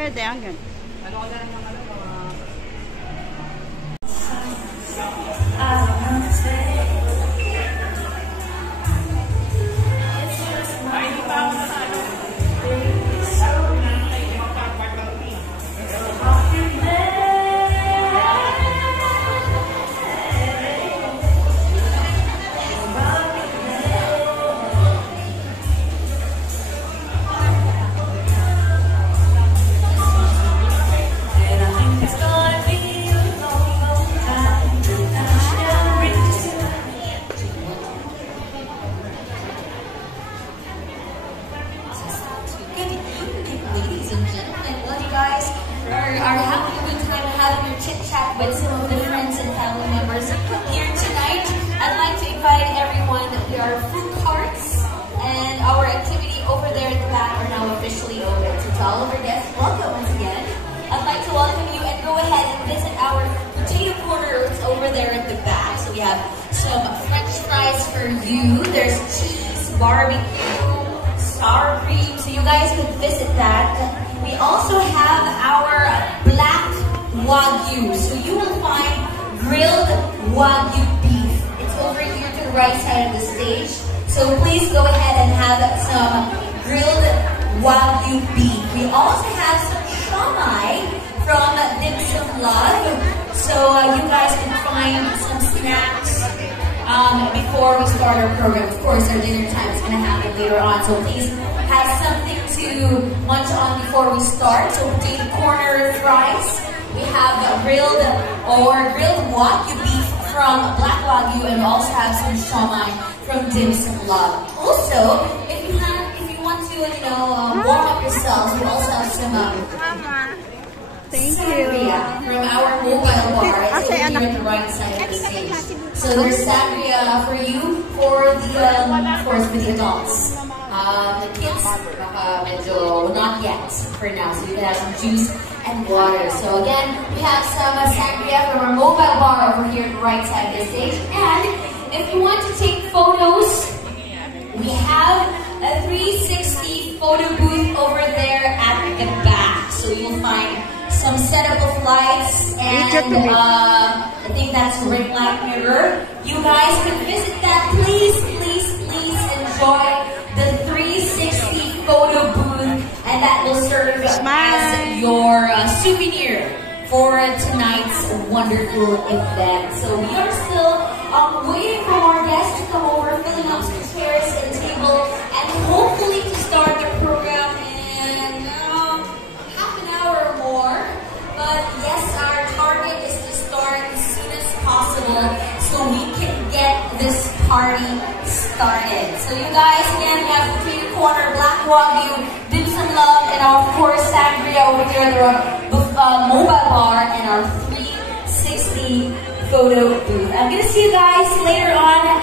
Pwede, hanggang. Ano ka na lang ng ano? Ay, hindi pa ako na ano. Are having a good time and having your chit chat with some of the friends and family members here tonight. I'd like to invite everyone that we are food carts and our activity over there at the back are now officially open. So to all of our guests, welcome once again. I'd like to welcome you and go ahead and visit our potato corners over there at the back. So we have some French fries for you. There's cheese, barbecue, sour cream. So you guys could visit that. We also have our black Wagyu. So you will find grilled Wagyu beef. It's over here to the right side of the stage. So please go ahead and have some grilled Wagyu beef. We also have some shawmai from Dim Sum Love. So you guys can find some snacks before we start our program. Of course, our dinner time is going to happen later on. So please have something to munch on before we start. So potato corner fries. We have grilled Wagyu beef from Black Wagyu, and we also have some shawmai from Dim Sum Love. Also, if you want to, warm up yourselves, we also have some Thank sangria from our mobile bar. It's over here at the right side of the stage. So there's sangria for you, for the, of course, for the adults. The kids, medyo not yet for now, so you can have some juice and water. So again, we have some sangria from our mobile bar over here at the right side of the stage. And if you want to take photos, we have a 360 photo booth over there at the back. So you'll find some setup of lights and I think that's ring light mirror. You guys can visit that. Please enjoy the 360 photo booth, and that will serve as your souvenir for tonight's wonderful event. So we are still waiting for more guests to come over, filling up some chairs and table, and hopefully to start the program in half an hour or more. But yes, our target is to start as soon as possible so we can get this party started. So you guys, again, we have potato corner, Black Wagyu, Dim Sum Love, and of course sangria over here at the mobile bar and our 360 photo booth. I'm gonna see you guys later on.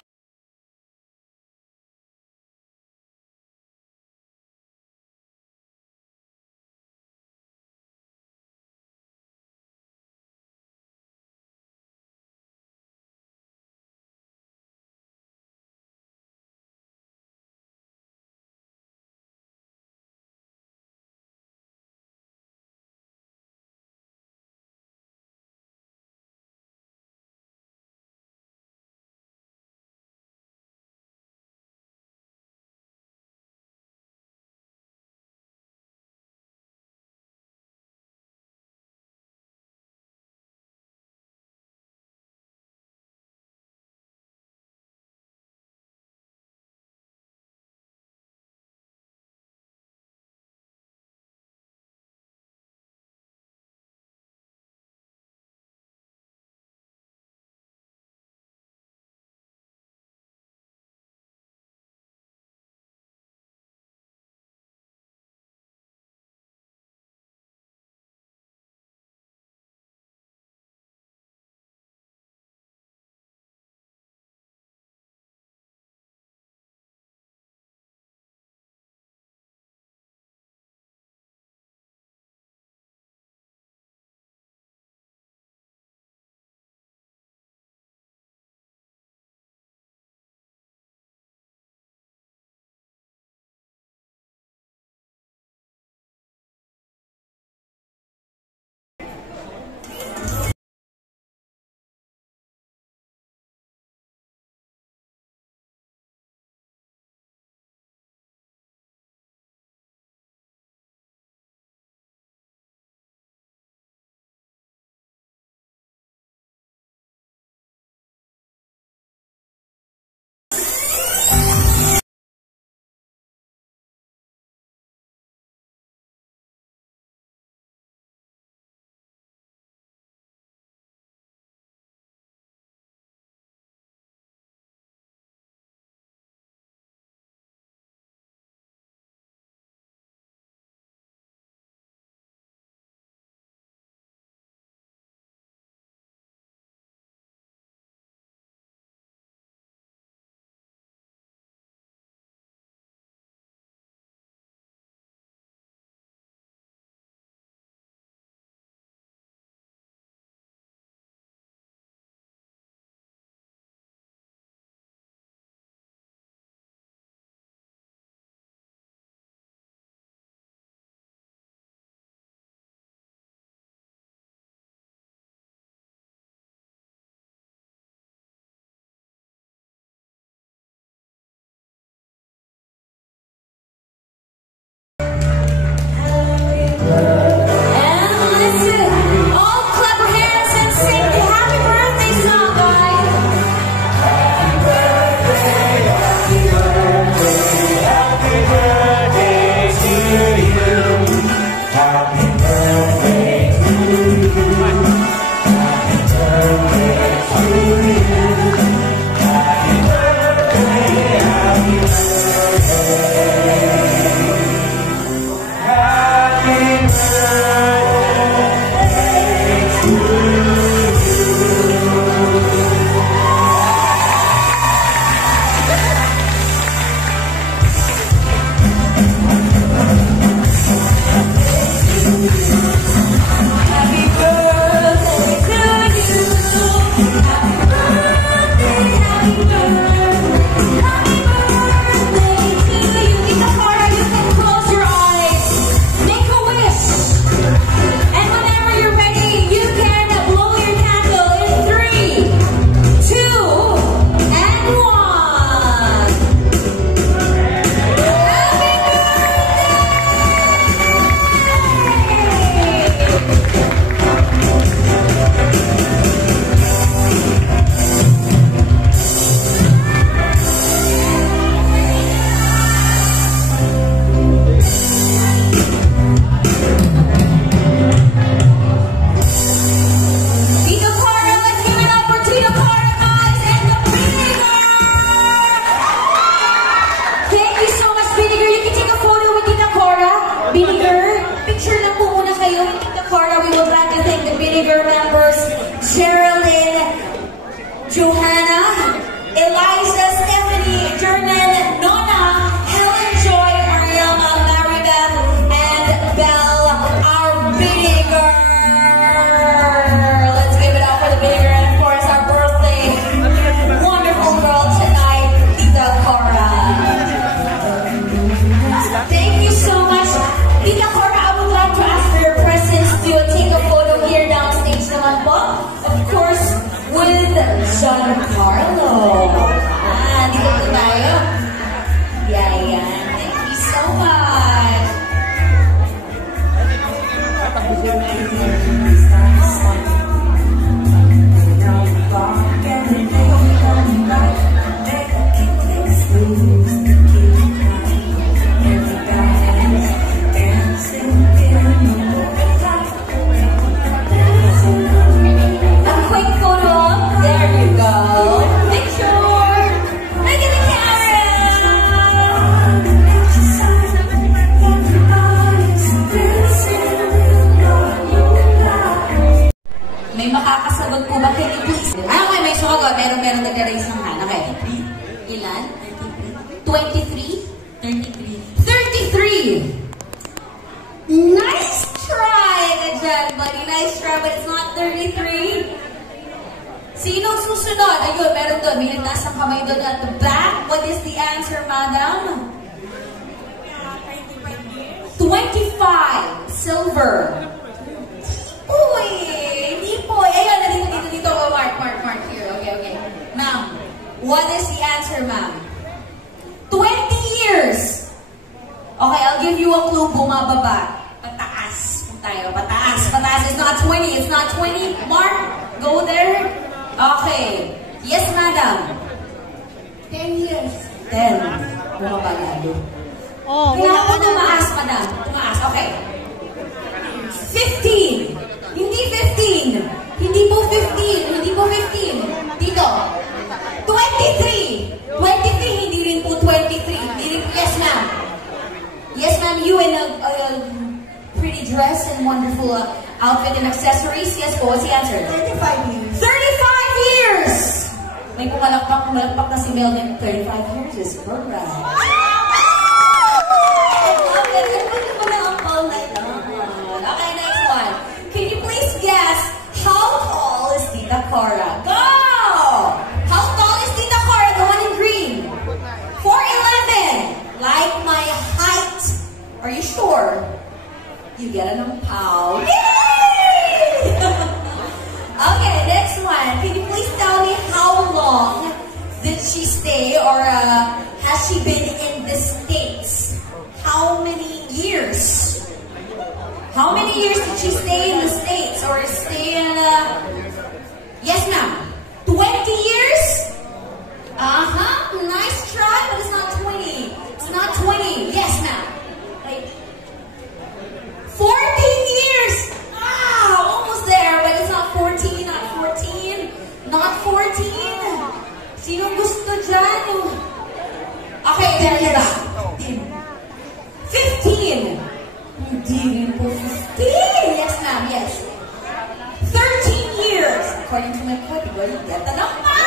according to my category, get the number!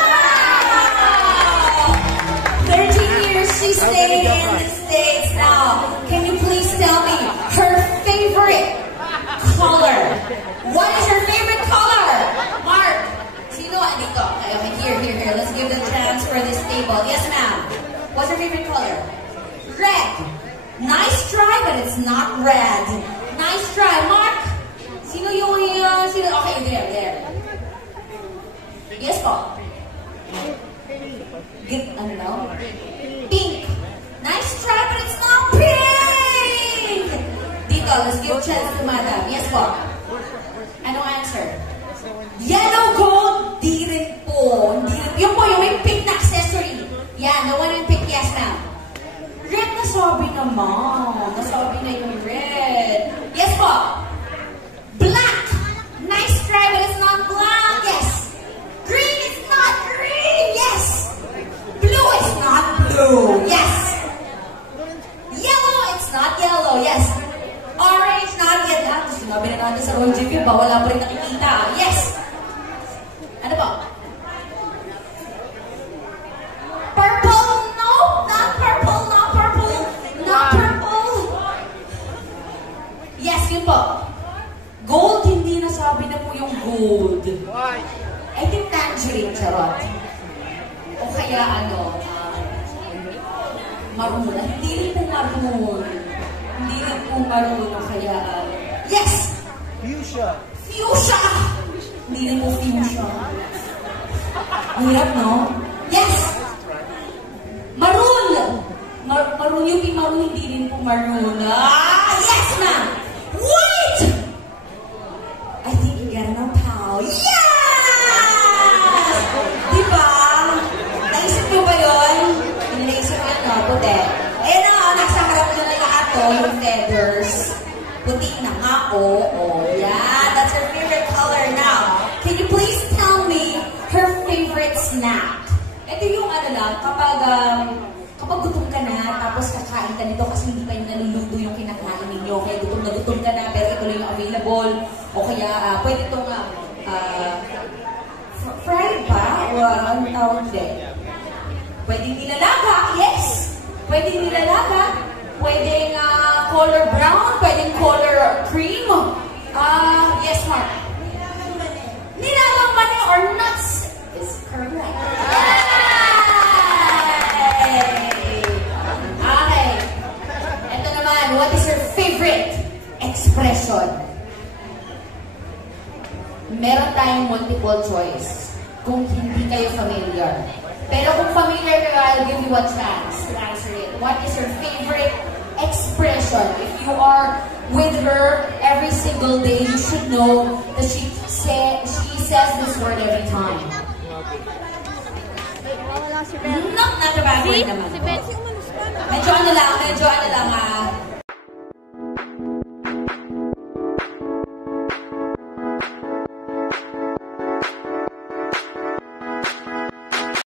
13 years she stayed in the States now. Can you please tell me her favorite color? What is her favorite color? Mark! Sino andito? Okay, here. Let's give the chance for this table. Yes, ma'am. What's her favorite color? Red. Nice try, but it's not red. Nice try. Mark! Sino yung sino? Okay, there. Yes po. Ano? Pink. Nice try, but it's not pink! Dito, let's give a chance to madam. Yes po. Anong answer? Yellow gold? Di rin po. Yung po, yung may pink na accessory. Yan, the one in pink. Yes, ma'am. Red, nasabi naman. Nasabi na yung red. Yes po. Black. Nice try, but it's not black. Yes. Green is not green. Yes. Blue is not blue. Yes. Yellow, it's not yellow. Yes. Orange, not yet. Sinabi na natin sa Roll GP ba? Wala pa rin nakikita. Yes. Ano ba? Purple? No, not purple. Not purple. Not purple. Yes, yun po. Gold, hindi nasabi na po yung gold. I think tangerine, charot. O kaya maroon. Hindi rin po maroon. Hindi rin po maroon. O kaya, yes! Fuchsia. Fuchsia! Hindi rin po fuchsia. Ang hirap, no? Yes! Maroon! Maroon yung maroon, hindi rin po maroon. Yes, ma'am! White! I think you got enough power. Yes! Diba? Naisip mo ba yun? Naisip mo yun, no? Puti. Ayun na, nasa harap nyo na lahat to, yung feathers. Puti na nga, oo. Yeah, that's her favorite color now. Can you please tell me her favorite snack? Ito yung kapag gutom ka na, tapos kakain ka nito kasi hindi pa yung naluluto yung kinakain ninyo. Kaya gutom ka na, pero ito lang yung available. O kaya, pwede itong fried ba? O ang tawag din? Pwedeng nilalaga, yes! Pwedeng nilalaga. Pwedeng color brown, pwedeng color cream. Yes, Mark. Nilagang mani or nuts is correct. Okay. Ito naman, what is your favorite expression? Meron tayong multiple choice kung hindi kayo familiar. Pero kung familiar kayo, I'll give you a chance to answer it. What is your favorite expression? If you are with her every single day, you should know that she says this word every time. Wala si Ben. Not a bad word naman. Si Ben, si umalis pa na. Medyo